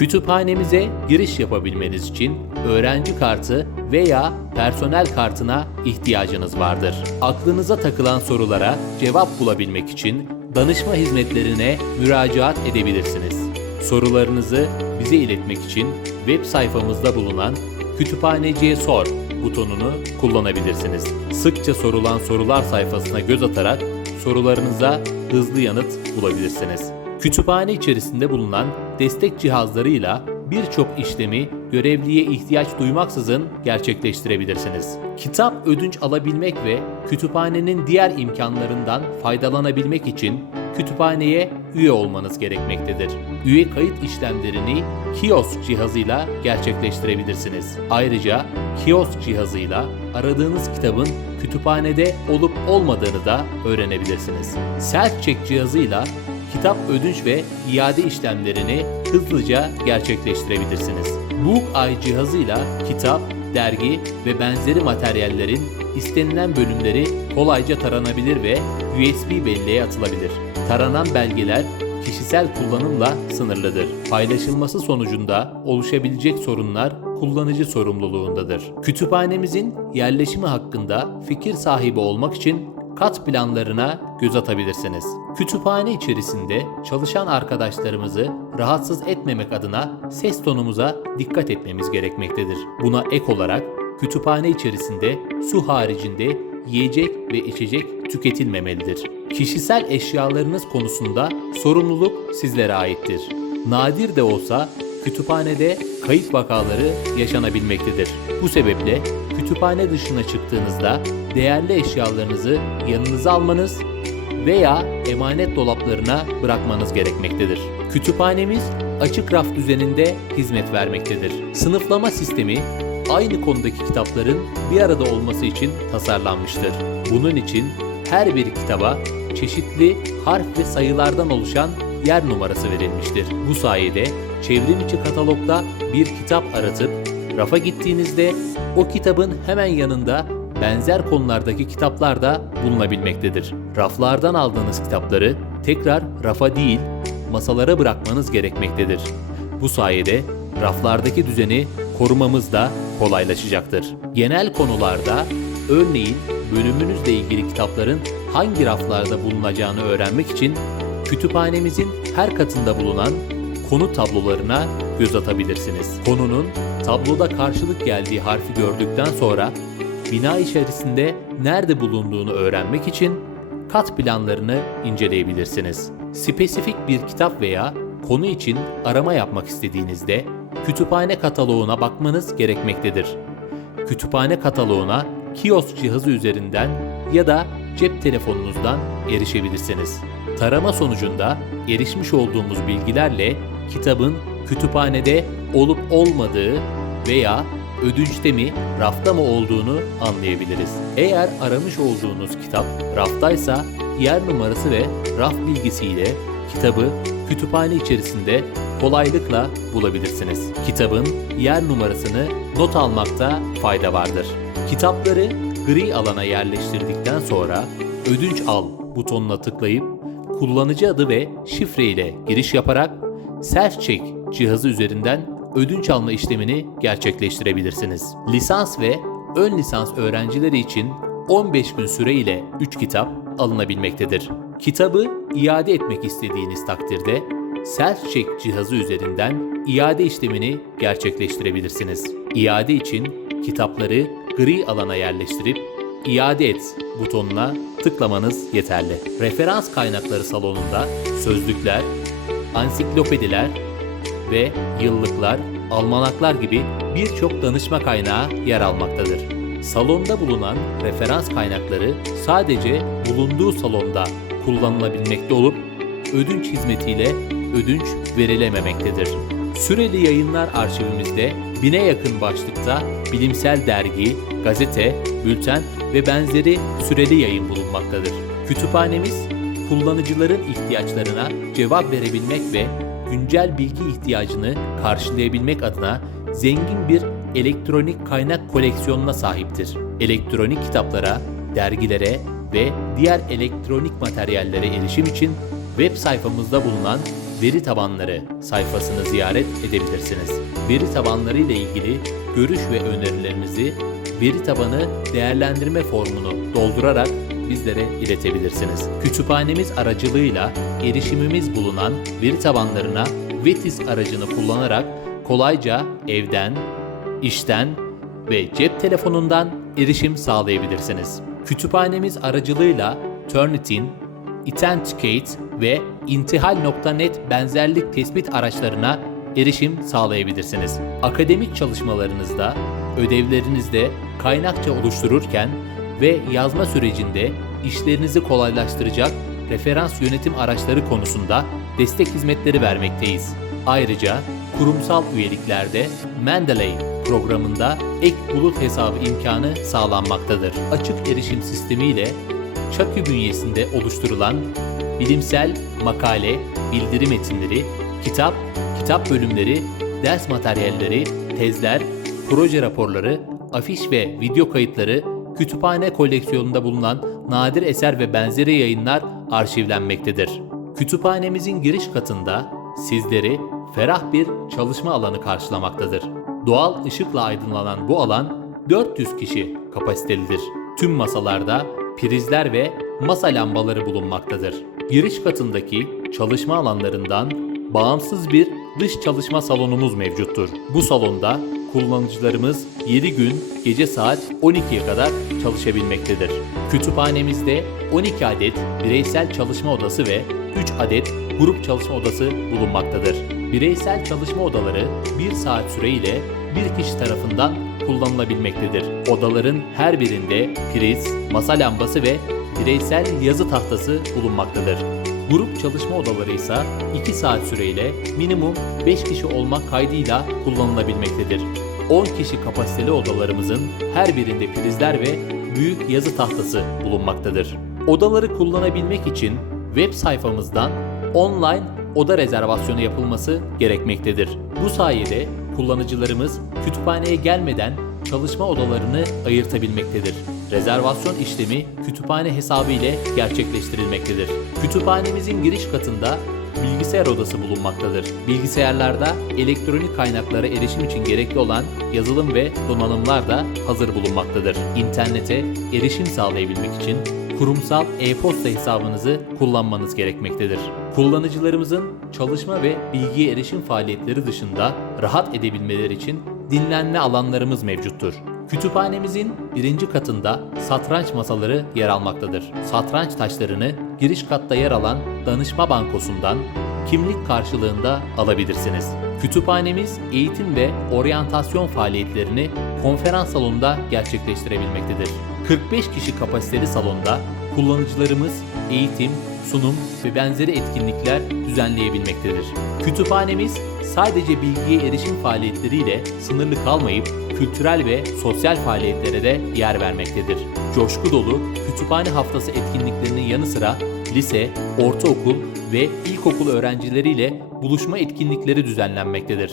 Kütüphanemize giriş yapabilmeniz için öğrenci kartı veya personel kartına ihtiyacınız vardır. Aklınıza takılan sorulara cevap bulabilmek için danışma hizmetlerine müracaat edebilirsiniz. Sorularınızı bize iletmek için web sayfamızda bulunan Kütüphaneciye Sor butonunu kullanabilirsiniz. Sıkça sorulan sorular sayfasına göz atarak sorularınıza hızlı yanıt bulabilirsiniz. Kütüphane içerisinde bulunan destek cihazlarıyla birçok işlemi görevliye ihtiyaç duymaksızın gerçekleştirebilirsiniz. Kitap ödünç alabilmek ve kütüphanenin diğer imkanlarından faydalanabilmek için kütüphaneye üye olmanız gerekmektedir. Üye kayıt işlemlerini kiosk cihazıyla gerçekleştirebilirsiniz. Ayrıca kiosk cihazıyla aradığınız kitabın kütüphanede olup olmadığını da öğrenebilirsiniz. Self-check cihazıyla kitap ödünç ve iade işlemlerini hızlıca gerçekleştirebilirsiniz. BookEye cihazıyla kitap, dergi ve benzeri materyallerin istenilen bölümleri kolayca taranabilir ve USB belleğe atılabilir. Taranan belgeler kişisel kullanımla sınırlıdır. Paylaşılması sonucunda oluşabilecek sorunlar kullanıcı sorumluluğundadır. Kütüphanemizin yerleşimi hakkında fikir sahibi olmak için kat planlarına göz atabilirsiniz. Kütüphane içerisinde çalışan arkadaşlarımızı rahatsız etmemek adına ses tonumuza dikkat etmemiz gerekmektedir. Buna ek olarak kütüphane içerisinde su haricinde yiyecek ve içecek tüketilmemelidir. Kişisel eşyalarınız konusunda sorumluluk sizlere aittir. Nadir de olsa kütüphanede kayıp vakaları yaşanabilmektedir. Bu sebeple kütüphane dışına çıktığınızda değerli eşyalarınızı yanınıza almanız veya emanet dolaplarına bırakmanız gerekmektedir. Kütüphanemiz açık raf düzeninde hizmet vermektedir. Sınıflama sistemi aynı konudaki kitapların bir arada olması için tasarlanmıştır. Bunun için her bir kitaba çeşitli harf ve sayılardan oluşan yer numarası verilmiştir. Bu sayede çevrimiçi katalogda bir kitap aratıp rafa gittiğinizde o kitabın hemen yanında benzer konulardaki kitaplar da bulunabilmektedir. Raflardan aldığınız kitapları tekrar rafa değil, masalara bırakmanız gerekmektedir. Bu sayede raflardaki düzeni korumamız da kolaylaşacaktır. Genel konularda, örneğin bölümünüzle ilgili kitapların hangi raflarda bulunacağını öğrenmek için kütüphanemizin her katında bulunan konu tablolarına göz atabilirsiniz. Konunun tabloda karşılık geldiği harfi gördükten sonra bina içerisinde nerede bulunduğunu öğrenmek için kat planlarını inceleyebilirsiniz. Spesifik bir kitap veya konu için arama yapmak istediğinizde kütüphane kataloğuna bakmanız gerekmektedir. Kütüphane kataloğuna kiosk cihazı üzerinden ya da cep telefonunuzdan erişebilirsiniz. Tarama sonucunda erişmiş olduğumuz bilgilerle kitabın kütüphanede olup olmadığı veya ödünçte mi, rafta mı olduğunu anlayabiliriz. Eğer aramış olduğunuz kitap raftaysa yer numarası ve raf bilgisiyle kitabı kütüphane içerisinde kolaylıkla bulabilirsiniz. Kitabın yer numarasını not almakta fayda vardır. Kitapları gri alana yerleştirdikten sonra ödünç al butonuna tıklayıp kullanıcı adı ve şifre ile giriş yaparak Self-Check cihazı üzerinden ödünç alma işlemini gerçekleştirebilirsiniz. Lisans ve ön lisans öğrencileri için 15 gün süre ile 3 kitap alınabilmektedir. Kitabı iade etmek istediğiniz takdirde Self-Check cihazı üzerinden iade işlemini gerçekleştirebilirsiniz. İade için kitapları gri alana yerleştirip iade et butonuna tıklamanız yeterli. Referans kaynakları salonunda sözlükler, ansiklopediler ve yıllıklar, almanaklar gibi birçok danışma kaynağı yer almaktadır. Salonda bulunan referans kaynakları sadece bulunduğu salonda kullanılabilmekte olup ödünç hizmetiyle ödünç verilememektedir. Süreli yayınlar arşivimizde 1000'e yakın başlıkta bilimsel dergi, gazete, bülten ve benzeri süreli yayın bulunmaktadır. Kütüphanemiz, kullanıcıların ihtiyaçlarına cevap verebilmek ve güncel bilgi ihtiyacını karşılayabilmek adına zengin bir elektronik kaynak koleksiyonuna sahiptir. Elektronik kitaplara, dergilere ve diğer elektronik materyallere erişim için web sayfamızda bulunan veri tabanları sayfasını ziyaret edebilirsiniz. Veri tabanları ile ilgili görüş ve önerilerinizi veri tabanı değerlendirme formunu doldurarak bizlere iletebilirsiniz. Kütüphanemiz aracılığıyla erişimimiz bulunan veri tabanlarına Vetis aracını kullanarak kolayca evden, işten ve cep telefonundan erişim sağlayabilirsiniz. Kütüphanemiz aracılığıyla Turnitin, Authenticate ve intihal.net benzerlik tespit araçlarına erişim sağlayabilirsiniz. Akademik çalışmalarınızda, ödevlerinizde kaynakça oluştururken ve yazma sürecinde işlerinizi kolaylaştıracak referans yönetim araçları konusunda destek hizmetleri vermekteyiz. Ayrıca kurumsal üyeliklerde Mendeley programında ek bulut hesabı imkanı sağlanmaktadır. Açık erişim sistemiyle Çakı bünyesinde oluşturulan bilimsel makale, bildiri metinleri, kitap bölümleri, ders materyalleri, tezler, proje raporları, afiş ve video kayıtları, kütüphane koleksiyonunda bulunan nadir eser ve benzeri yayınlar arşivlenmektedir. Kütüphanemizin giriş katında sizleri ferah bir çalışma alanı karşılamaktadır. Doğal ışıkla aydınlanan bu alan 400 kişi kapasitelidir. Tüm masalarda prizler ve masa lambaları bulunmaktadır. Giriş katındaki çalışma alanlarından bağımsız bir dış çalışma salonumuz mevcuttur. Bu salonda kullanıcılarımız 7 gün gece saat 12'ye kadar çalışabilmektedir. Kütüphanemizde 12 adet bireysel çalışma odası ve 3 adet grup çalışma odası bulunmaktadır. Bireysel çalışma odaları 1 saat süreyle bir kişi tarafından kullanılabilmektedir. Odaların her birinde priz, masa lambası ve bireysel yazı tahtası bulunmaktadır. Grup çalışma odaları ise 2 saat süreyle minimum 5 kişi olmak kaydıyla kullanılabilmektedir. 10 kişi kapasiteli odalarımızın her birinde prizler ve büyük yazı tahtası bulunmaktadır. Odaları kullanabilmek için web sayfamızdan online oda rezervasyonu yapılması gerekmektedir. Bu sayede kullanıcılarımız kütüphaneye gelmeden çalışma odalarını ayırtabilmektedir. Rezervasyon işlemi kütüphane hesabı ile gerçekleştirilmektedir. Kütüphanemizin giriş katında bilgisayar odası bulunmaktadır. Bilgisayarlarda elektronik kaynaklara erişim için gerekli olan yazılım ve donanımlar da hazır bulunmaktadır. İnternete erişim sağlayabilmek için kurumsal e-posta hesabınızı kullanmanız gerekmektedir. Kullanıcılarımızın çalışma ve bilgiye erişim faaliyetleri dışında rahat edebilmeleri için dinlenme alanlarımız mevcuttur. Kütüphanemizin birinci katında satranç masaları yer almaktadır. Satranç taşlarını giriş katta yer alan danışma bankosundan kimlik karşılığında alabilirsiniz. Kütüphanemiz eğitim ve oryantasyon faaliyetlerini konferans salonunda gerçekleştirebilmektedir. 45 kişi kapasiteli salonda kullanıcılarımız eğitim, sunum ve benzeri etkinlikler düzenleyebilmektedir. Kütüphanemiz sadece bilgiye erişim faaliyetleriyle sınırlı kalmayıp kültürel ve sosyal faaliyetlere de yer vermektedir. Coşku dolu kütüphane haftası etkinliklerinin yanı sıra lise, ortaokul ve ilkokul öğrencileriyle buluşma etkinlikleri düzenlenmektedir.